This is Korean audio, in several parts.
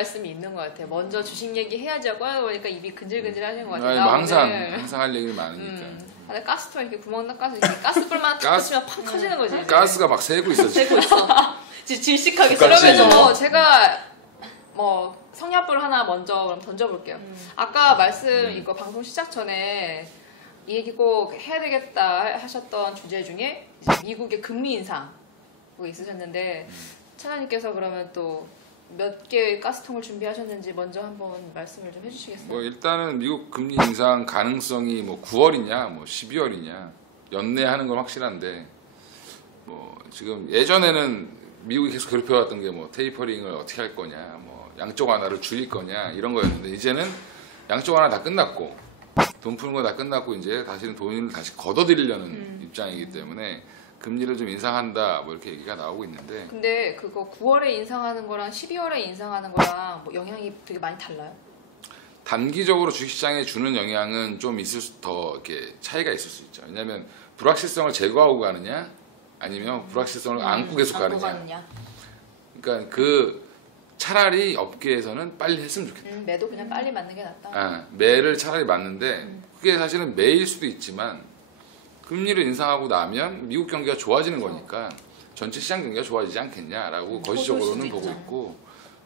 말씀이 있는 것 같아요. 먼저 주식 얘기 해야지 하고 하다 보니까 입이 근질근질 하시는 것 같아요. 아니, 뭐 항상 할 얘기를 많으니까. 근데 가스통 이렇게 구멍 닦아서 이렇게 가스불만 탁 치면 팍 터지는 거지. 이제. 가스가 막 새고 있어. 새고 있어. 질식하게. 똑같이. 그러면서 제가 뭐 성냥불 하나 먼저 그럼 던져볼게요. 아까 말씀 이거 방송 시작 전에 이 얘기 꼭 해야 되겠다 하셨던 주제 중에 이제 미국의 금리 인상 뭐 있으셨는데 차장님께서 그러면 또 몇 개의 가스통을 준비하셨는지 먼저 한번 말씀을 좀 해주시겠어요? 뭐 일단은 미국 금리 인상 가능성이 뭐 9월이냐, 뭐 12월이냐 연내하는 건 확실한데 뭐 지금 예전에는 미국이 계속 괴롭혀왔던 게 뭐 테이퍼링을 어떻게 할 거냐, 뭐 양적 완화를 줄일 거냐 이런 거였는데 이제는 양적 완화 다 끝났고 돈 푸는 거 다 끝났고 이제 다시는 돈을 다시 걷어들이려는 입장이기 때문에 금리를 좀 인상한다 뭐 이렇게 얘기가 나오고 있는데 근데 그거 9월에 인상하는 거랑 12월에 인상하는 거랑 뭐 영향이 되게 많이 달라요? 단기적으로 주식시장에 주는 영향은 좀 더 이렇게 차이가 있을 수 있죠. 왜냐하면 불확실성을 제거하고 가느냐 아니면 불확실성을 안고 계속 가느냐. 그러니까 그 차라리 업계에서는 빨리 했으면 좋겠다. 매도 그냥 빨리 맞는 게 낫다. 매를 차라리 맞는데 그게 사실은 매일 수도 있지만 금리를 인상하고 나면 미국 경기가 좋아지는 거니까 전체 시장 경기가 좋아지지 않겠냐라고 거시적으로는 보고 있고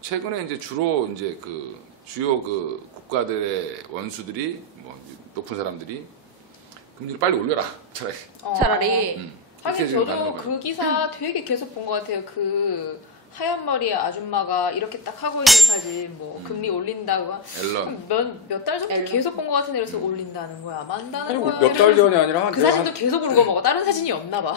최근에 이제 주로 이제 그 주요 그 국가들의 원수들이 뭐 높은 사람들이 금리를 빨리 올려라 차라리. 차라리. 하긴 지금 저도 그 기사 되게 계속 본 것 같아요. 그 하얀 머리 아줌마가 이렇게 딱 하고 있는 사진, 뭐 금리 올린다고 앨런 몇 달 전부터 계속 본 것 같은데 그래서 올린다는 거야, 만다는 거야. 몇 달 전이 아니라 그 사진도 계속 보는 거 먹어. 다른 사진이 없나 봐.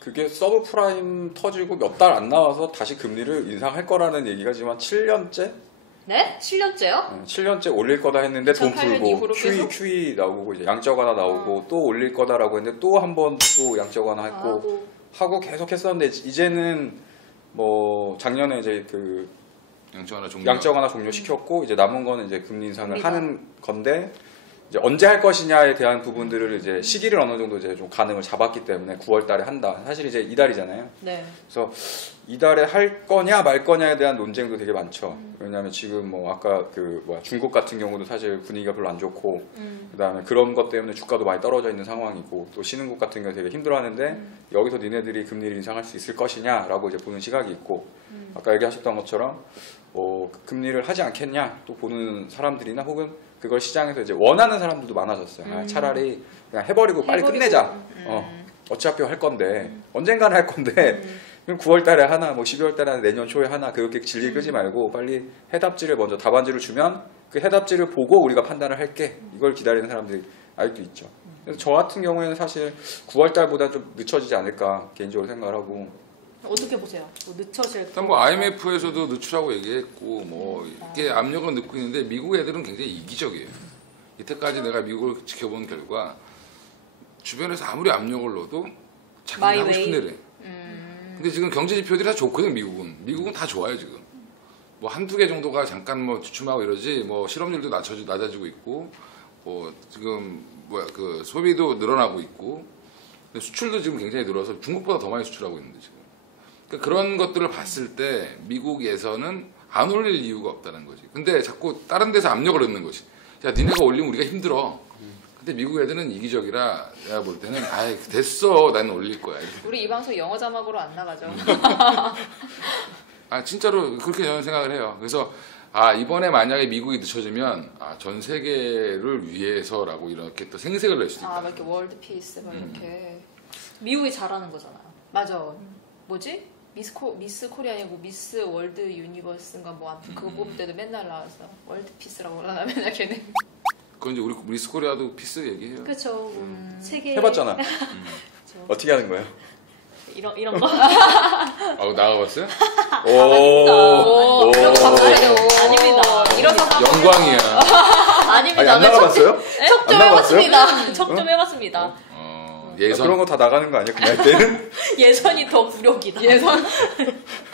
그게 서브프라임 터지고 몇 달 안 나와서 다시 금리를 인상할 거라는 얘기가 지금 한 7년째? 네? 7년째요? 7년째 올릴 거다 했는데 돈 2008년 풀고 이후로 계속? QE 나오고 이제 양적 완화 나오고 또 올릴 거다라고 했는데 또 한 번 또 양적 완화 했고 하고 계속 했었는데 이제는 뭐 작년에 이제 그 양적 완화 종료시켰고 이제 남은 거는 이제 금리 인상을 하는 건데 이제 언제 할 것이냐에 대한 부분들을 이제 시기를 어느 정도 이제 좀 가늠을 잡았기 때문에 9월 달에 한다. 사실 이제 이달이잖아요. 네. 그래서 이달에 할 거냐 말 거냐에 대한 논쟁도 되게 많죠. 왜냐하면 지금 뭐 아까 그 중국 같은 경우도 사실 분위기가 별로 안 좋고 그다음에 그런 것 때문에 주가도 많이 떨어져 있는 상황이고 또 신흥국 같은 경우 되게 힘들어하는데 여기서 니네들이 금리를 인상할 수 있을 것이냐라고 이제 보는 시각이 있고 아까 얘기하셨던 것처럼 금리를 하지 않겠냐 또 보는 사람들이나 혹은 그걸 시장에서 이제 원하는 사람들도 많아졌어요. 차라리 그냥 해버리고 빨리 끝내자. 어차피 할 건데 언젠가는 할 건데 9월 달에 하나 뭐 12월 달에 하나 내년 초에 하나 그렇게 질질 끄지 말고 빨리 해답지를 먼저 답안지를 주면 그 해답지를 보고 우리가 판단을 할게. 이걸 기다리는 사람들이 아직도 있죠. 그래서 저 같은 경우에는 사실 9월 달보다 좀 늦춰지지 않을까 개인적으로 생각을 하고. 어떻게 보세요? 뭐 늦춰질 일단 뭐 IMF에서도 늦추라고 얘기했고 뭐 이게 압력은 넣고 있는데 미국 애들은 굉장히 이기적이에요. 이때까지 내가 미국을 지켜본 결과 주변에서 아무리 압력을 넣어도 자기가 하고 싶은 대로 해. 근데 지금 경제 지표들이 다 좋거든. 미국은 다 좋아요 지금. 뭐 한두 개 정도가 잠깐 뭐 주춤하고 이러지 뭐 실업률도 낮아지고 있고 뭐 지금 그 소비도 늘어나고 있고 근데 수출도 지금 굉장히 늘어서 중국보다 더 많이 수출하고 있는데 지금. 그러니까 그런 것들을 봤을 때 미국에서는 안 올릴 이유가 없다는 거지. 근데 자꾸 다른 데서 압력을 넣는 거지. 야, 니네가 올리면 우리가 힘들어. 근데 미국 애들은 이기적이라 내가 볼 때는 아이 됐어, 나는 올릴 거야. 우리 이 방송 영어 자막으로 안 나가죠. 진짜로 그렇게 저는 생각을 해요. 그래서 이번에 만약에 미국이 늦춰지면 전 세계를 위해서라고 이렇게 또 생색을 낼 수도 있다. 막 이렇게 월드 피스 막 이렇게. 미국이 잘하는 거잖아요. 맞아. 뭐지? 미스 코리아니고 미스 월드 유니버스인가 뭐 아무튼 그거 뽑을 때도 맨날 나와서 월드 피스라고 그러나 맨날 걔네. 그건 이제 우리 미스 코리아도 피스 얘기해요. 그렇죠. 세계 해봤잖아. 어떻게 하는 거예요? 이런 거. 나가봤어요? 오. 이런 거 감사해요. 아닙니다. 일어서서 영광이야. 아닙니다. 안 나가봤어요? 척 좀 해봤습니다. 척 좀 해봤습니다. 예선. 그런 거 다 나가는 거 아니야? 그날 때는? 예선이 더 굴욕이다. 예선.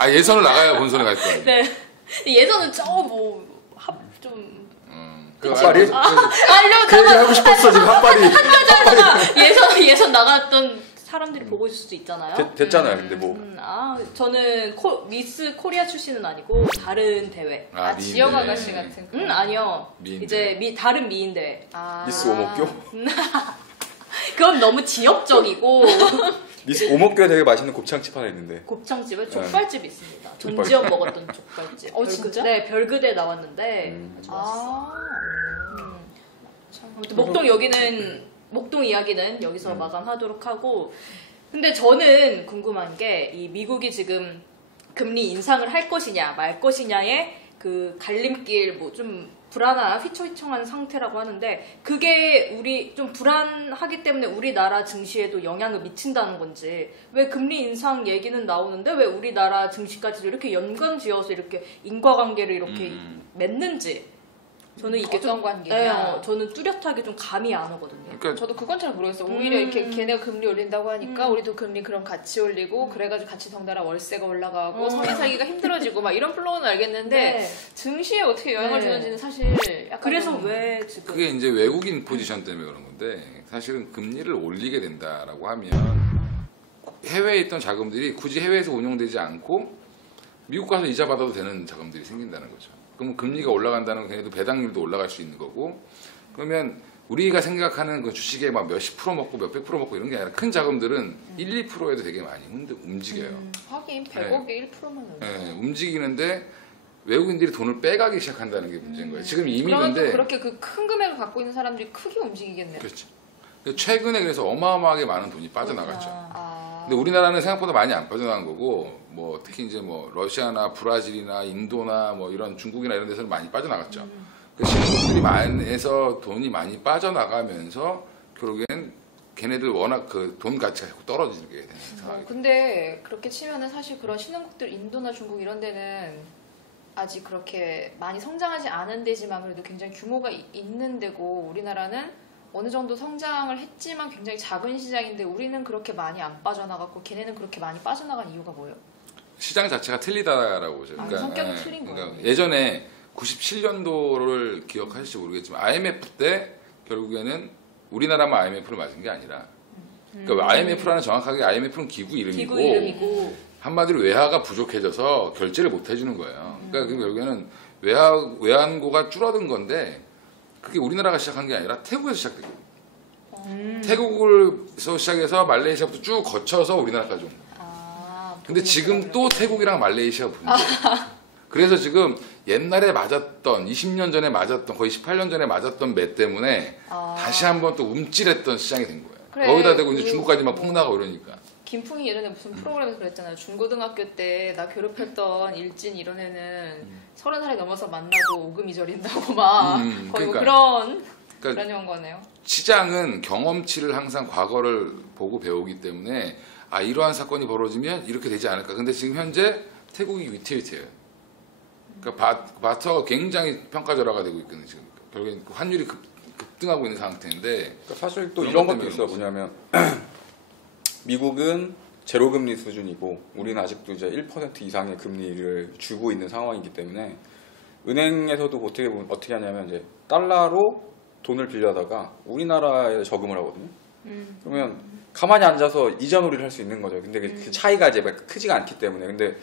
예선을 나가야 본선에 갈 거야. 네. 예선은 좀 그 핫발이? 알려. 그 얘기 하고 싶었어 지금 핫발이. 예선 나갔던 사람들이 보고 있을 수도 있잖아요. 됐잖아요. 근데 뭐 저는 미스 코리아 출신은 아니고 다른 대회. 아, 미인 지역 대회. 아가씨 같은. 아니요. 미인 이제 다른 미인 대회. 미스 오목교? 그건 너무 지역적이고 미스 오목교에 되게 맛있는 곱창집 하나 있는데. 곱창집에 족발집이 있습니다. 족발. 전지현 먹었던 족발집. 진짜? 네, 별그대 나왔는데 아주 맛있어. 아무튼 목동 이야기는 여기서 마감하도록 하고, 근데 저는 궁금한 게 이 미국이 지금 금리 인상을 할 것이냐 말 것이냐의 그 갈림길 뭐 좀 불안한 휘청휘청한 상태라고 하는데, 그게 우리 좀 불안하기 때문에 우리나라 증시에도 영향을 미친다는 건지, 왜 금리 인상 얘기는 나오는데 왜 우리나라 증시까지도 이렇게 연관지어서 이렇게 인과관계를 이렇게 맺는지, 저는 이게 어떤 좀 관계냐? 저는 뚜렷하게 좀 감이 안 오거든요. 그러니까 저도 그건 잘 모르겠어요. 오히려 이렇게 걔네가 금리 올린다고 하니까 우리도 금리 그럼 같이 올리고 그래가지고 같이 덩달아 월세가 올라가고 성인 살기가 힘들어지고 막 이런 플로우는 알겠는데 네. 증시에 어떻게 영향을 네. 주는지는 사실 약간 그래서 좀 왜 지금 그게 이제 외국인 포지션 때문에 그런 건데, 사실은 금리를 올리게 된다라고 하면 해외에 있던 자금들이 굳이 해외에서 운용되지 않고 미국 가서 이자 받아도 되는 자금들이 생긴다는 거죠. 그럼 금리가 올라간다는 건 걔네도 배당률도 올라갈 수 있는 거고, 그러면 우리가 생각하는 그 주식에 막 몇십 프로 먹고 몇백 프로 먹고 이런 게 아니라 큰 자금들은 1, 2%에도 되게 많이 움직여요. 하긴 100억에 1%면 네, 움직이는데 외국인들이 돈을 빼가기 시작한다는 게 문제인 거예요. 지금 이미 그러면 또 근데 그렇게 그 큰 금액을 갖고 있는 사람들이 크게 움직이겠네요. 그렇죠. 최근에 그래서 어마어마하게 많은 돈이 빠져나갔죠. 아, 근데 우리나라는 생각보다 많이 안 빠져나간 거고, 뭐 특히 이제 뭐 러시아나 브라질이나 인도나 뭐 이런 중국이나 이런 데서는 많이 빠져나갔죠. 그 신흥국들이 많이해서 돈이 많이 빠져나가면서 결국엔 걔네들 워낙 그 돈 가치가 자꾸 떨어지게 되는 상황이. 근데 그렇게 치면은 사실 그런 신흥국들 인도나 중국 이런 데는 아직 그렇게 많이 성장하지 않은 데지만 그래도 굉장히 규모가 있는 데고, 우리나라는 어느 정도 성장을 했지만 굉장히 작은 시장인데 우리는 그렇게 많이 안 빠져나갔고 걔네는 그렇게 많이 빠져나간 이유가 뭐예요? 시장 자체가 틀리다라고 보죠. 성격이 틀린 거예요. 예전에 97년도를 기억하실지 모르겠지만 IMF 때 결국에는 우리나라만 IMF를 맞은 게 아니라, 그러니까 IMF라는 정확하게 IMF는 기구 이름이고 한마디로 외화가 부족해져서 결제를 못 해주는 거예요. 그러니까 결국에는 외환고가 줄어든 건데, 그게 우리나라가 시작한 게 아니라 태국에서 시작됐거든요. 태국에서 시작해서 말레이시아부터 쭉 거쳐서 우리나라까지 온 거예요. 근데 지금 또 태국이랑 말레이시아 분쟁. 그래서 지금 옛날에 맞았던 20년 전에 맞았던 거의 18년 전에 맞았던 매 때문에 다시 한번 또 움찔했던 시장이 된 거예요. 그래, 거기다 대고 이제 중국까지 막 폭나가고 이러니까. 김풍이 예전에 무슨 프로그램에서 그랬잖아요. 중고등학교 때 나 괴롭혔던 일진 이런 애는 30살이 넘어서 만나도 오금이 저린다고 막 거의 그러니까. 뭐 그러니까 그런 거네요. 시장은 경험치를 항상 과거를 보고 배우기 때문에 이러한 사건이 벌어지면 이렇게 되지 않을까. 근데 지금 현재 태국이 위태위태해요. 그러니까 바트가 굉장히 평가절하가 되고 있거든요. 지금 결국엔 환율이 급등하고 있는 상태인데, 그러니까 사실 또 그런 이런 것 것도 때문에 있어. 그런 뭐냐면 미국은 제로금리 수준이고 우리는 아직도 이제 1% 이상의 금리를 주고 있는 상황이기 때문에 은행에서도 어떻게 하냐면 이제 달러로 돈을 빌려다가 우리나라에 저금을 하거든요. 그러면 가만히 앉아서 이자놀이를 할 수 있는 거죠. 근데 그 차이가 이제 크지가 않기 때문에. 근데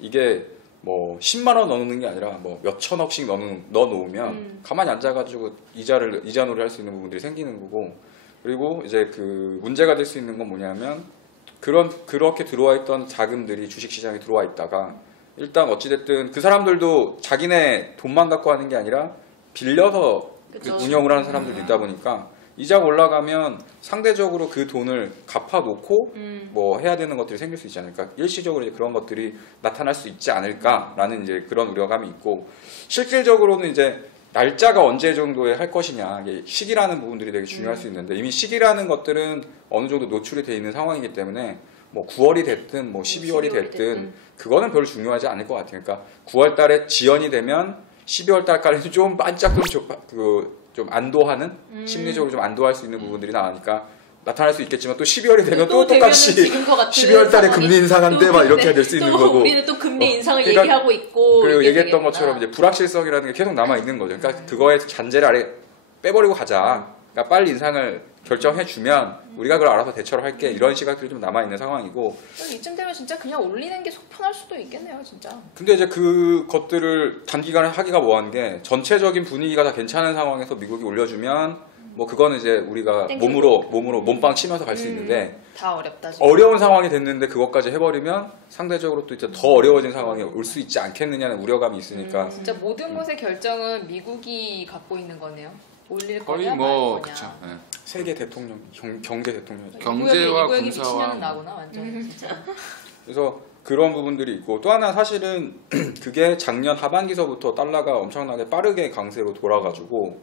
이게 뭐 10만 원 넣는 게 아니라 뭐 몇 천억씩 넣어 놓으면 가만히 앉아가지고 이자놀이 할 수 있는 부분들이 생기는 거고, 그리고 이제 그 문제가 될 수 있는 건 뭐냐면 그렇게 들어와 있던 자금들이 주식시장에 들어와 있다가 일단 어찌됐든 그 사람들도 자기네 돈만 갖고 하는 게 아니라 빌려서 그 운영을 하는 사람들도 있다 보니까 이자가 올라가면 상대적으로 그 돈을 갚아놓고 뭐 해야 되는 것들이 생길 수 있잖아요. 그러니까 일시적으로 이제 그런 것들이 나타날 수 있지 않을까라는 이제 그런 우려감이 있고, 실질적으로는 이제 날짜가 언제 정도에 할 것이냐, 시기라는 부분들이 되게 중요할 수 있는데, 이미 시기라는 것들은 어느 정도 노출이 돼 있는 상황이기 때문에 뭐 9월이 됐든 뭐 12월이 됐든 그거는 별로 중요하지 않을 것 같아요. 그러니까 9월 달에 지연이 되면 12월 달까지는 좀 반짝 좀 안도하는, 심리적으로 좀 안도할 수 있는 부분들이 나니까 나타날 수 있겠지만, 또 12월이 되면 또 똑같이 12월 달에 금리 인상한대 막 이렇게 될 수 있는 거고, 우리는 또 금리 인상을 그러니까 얘기하고 있고, 그리고 이게 얘기했던 되겠구나. 것처럼 이제 불확실성이라는 게 계속 남아 있는 거죠. 그러니까 그거에 잔재를 아예 빼버리고 가자. 그러니까 빨리 인상을 결정해주면 우리가 그걸 알아서 대처를 할게 이런 시각들이 좀 남아 있는 상황이고. 이쯤 되면 진짜 그냥 올리는 게 속 편할 수도 있겠네요, 진짜. 근데 이제 그것들을 단기간에 하기가 뭐한 게 전체적인 분위기가 다 괜찮은 상황에서 미국이 올려주면 뭐 그거는 이제 우리가 몸으로 몸빵 치면서 갈 수 있는데 다 어렵다. 지금. 어려운 상황이 됐는데 그것까지 해버리면 상대적으로 또 이제 더 어려워진 상황이 올 수 있지 않겠느냐는 우려감이 있으니까. 진짜 모든 것의 결정은 미국이 갖고 있는 거네요. 올릴 거의 거냐 뭐 말 거냐. 그쵸. 예. 세계 대통령, 경제 대통령. 경제와 미국에 군사와 미치면은 나구나 완전 진짜. 그래서 그런 부분들이 있고 또 하나 사실은 그게 작년 하반기서부터 달러가 엄청나게 빠르게 강세로 돌아가지고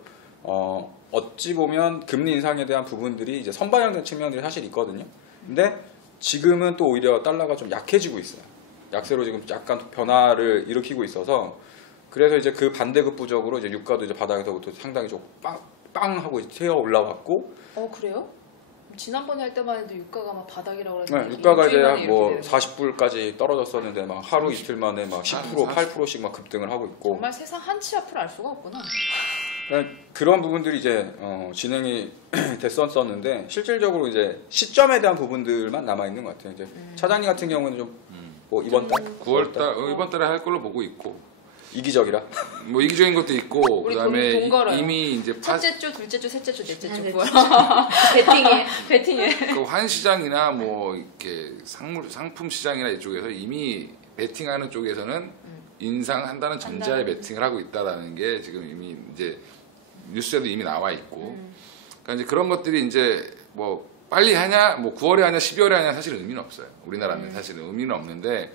어찌 보면 금리 인상에 대한 부분들이 이제 선반영된 측면들이 사실 있거든요. 근데 지금은 또 오히려 달러가 좀 약해지고 있어요. 약세로 지금 약간 변화를 일으키고 있어서 그래서 이제 그 반대급부적으로 이제 유가도 이제 바닥에서부터 상당히 좀 빵 하고 튀어 올라왔고. 그래요? 지난번에 할 때만 해도 유가가 막 바닥이라고 네, 그랬는데 유가가 이제 일주일 만에 뭐 이렇게 되는 40불까지 떨어졌었는데 막 하루 이틀 만에 막 10%, 8%씩 막 급등을 하고 있고. 정말 세상 한치 앞을 알 수가 없구나. 그런 부분들이 이제 진행이 됐었는데 실질적으로 이제 시점에 대한 부분들만 남아 있는 것 같아요. 이제 차장님 같은 경우는 좀 뭐 이번 달, 9월달 이번 달에 할 걸로 보고 있고 이기적이라. 뭐 이기적인 것도 있고 우리 그다음에 돈 걸어요. 이미 이제 첫째 주, 둘째 주, 셋째 주, 넷째 주, 배팅해. 그 환시장이나 뭐 이렇게 상품 시장이나 이쪽에서 이미 베팅하는 쪽에서는 인상한다는 전제하에 베팅을 하고 있다라는 게 지금 이미 이제 뉴스에도 이미 나와 있고, 그러니까 이제 그런 것들이 이제 뭐 빨리 하냐, 뭐 9월에 하냐, 12월에 하냐 사실 의미는 없어요. 우리나라는 사실은 의미는 없는데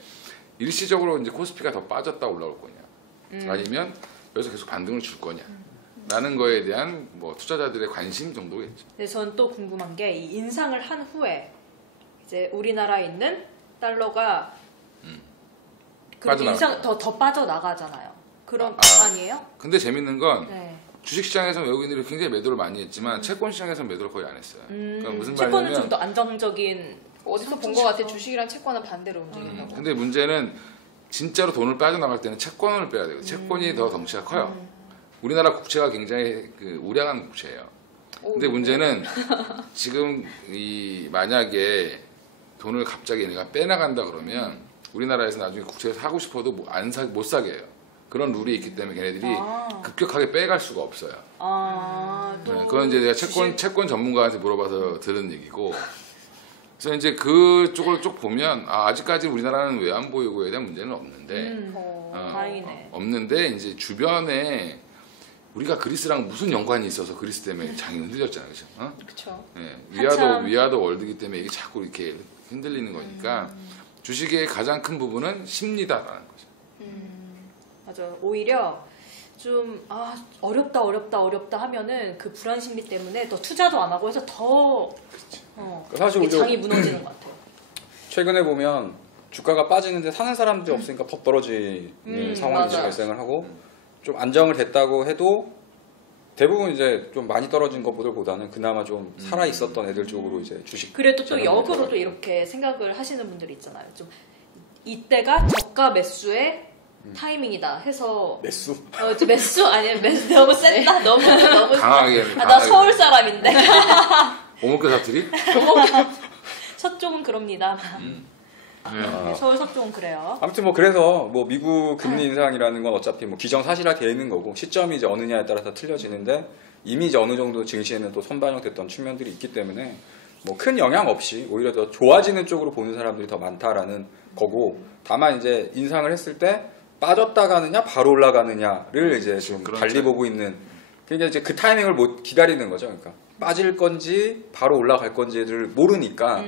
일시적으로 이제 코스피가 더 빠졌다 올라올 거냐, 아니면 여기서 계속 반등을 줄 거냐. 라는 거에 대한 뭐 투자자들의 관심 정도겠죠. 근데 전 또 궁금한 게 이 인상을 한 후에 이제 우리나라에 있는 달러가 그 빠져나가죠. 인상 더 빠져나가잖아요. 그런 아니에요? 근데 재밌는 건 네. 주식시장에서 외국인들이 굉장히 매도를 많이 했지만 채권 시장에서는 매도를 거의 안 했어요. 그러니까 무슨 채권은 말이냐면 좀 더 안정적인 어디서 본 것 같아. 주식이랑 채권은 반대로 움직인다고. 근데 문제는 진짜로 돈을 빠져나갈 때는 채권을 빼야 돼요. 채권이 더 덩치가 커요. 우리나라 국채가 굉장히 우량한 국채예요. 근데 문제는 지금 만약에 돈을 갑자기 얘네가 빼나간다 그러면 우리나라에서 나중에 국채를 사고 싶어도 못 사게 해요. 그런 룰이 있기 때문에 걔네들이 급격하게 빼갈 수가 없어요. 또 그건 이제 내가 채권 전문가한테 물어봐서 들은 얘기고. 그래서 이제 그쪽을 쭉 보면 아직까지 우리나라는 외환 보유고에 대한 문제는 없는데 다행이네. 없는데 이제 주변에 우리가 그리스랑 무슨 연관이 있어서 그리스 때문에 장이 흔들렸잖아요, 그렇죠? 그렇죠. 네, 위아더 월드기 때문에 이게 자꾸 이렇게 흔들리는 거니까 주식의 가장 큰 부분은 심리다라는 거죠. 맞아. 오히려 좀 어렵다 하면은 그 불안 심리 때문에 더 투자도 안 하고 해서 더 사실 우리가 장이 무너지는 것 같아요. 최근에 보면 주가가 빠지는데 사는 사람들이 없으니까 더 떨어지는 상황이 이제 맞아. 발생을 하고 좀 안정을 됐다고 해도 대부분 이제 좀 많이 떨어진 것보다는 그나마 좀 살아 있었던 애들 쪽으로 이제 주식. 그래도 또 역으로도 이렇게 생각을 하시는 분들이 있잖아요. 좀 이때가 저가 매수의 타이밍이다 해서 매수. 매수 아니면 매수 너무 센다. 너무 강하게. 나 서울 사람인데. 오목교 사투리? 서쪽은 그럽니다. 네, 서울 서쪽은 그래요. 아무튼 뭐 그래서 뭐 미국 금리 인상이라는 건 어차피 뭐 기정사실화 되어 있는 거고 시점이 이제 어느냐에 따라서 틀려지는데 이미 이제 어느 정도 증시에는 또 선반영됐던 측면들이 있기 때문에 뭐 큰 영향 없이 오히려 더 좋아지는 쪽으로 보는 사람들이 더 많다라는 거고, 다만 이제 인상을 했을 때 빠졌다 가느냐 바로 올라가느냐를 이제 좀 달리 보고 있는. 그러니까 이제 그 타이밍을 못 기다리는 거죠. 그러니까 빠질 건지 바로 올라갈 건지를 모르니까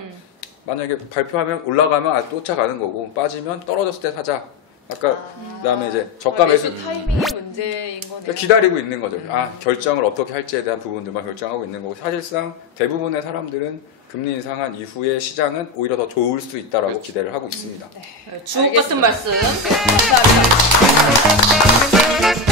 만약에 발표하면 올라가면 쫓아가는 거고 빠지면 떨어졌을 때 사자. 그다음에 이제 저가 매수 타이밍의 문제인 거네요. 기다리고 있는 거죠. 결정을 어떻게 할지에 대한 부분들만 결정하고 있는 거고, 사실상 대부분의 사람들은 금리 인상한 이후에 시장은 오히려 더 좋을 수 있다라고 기대를 하고 있습니다. 주옥 같은 말씀. 감사합니다.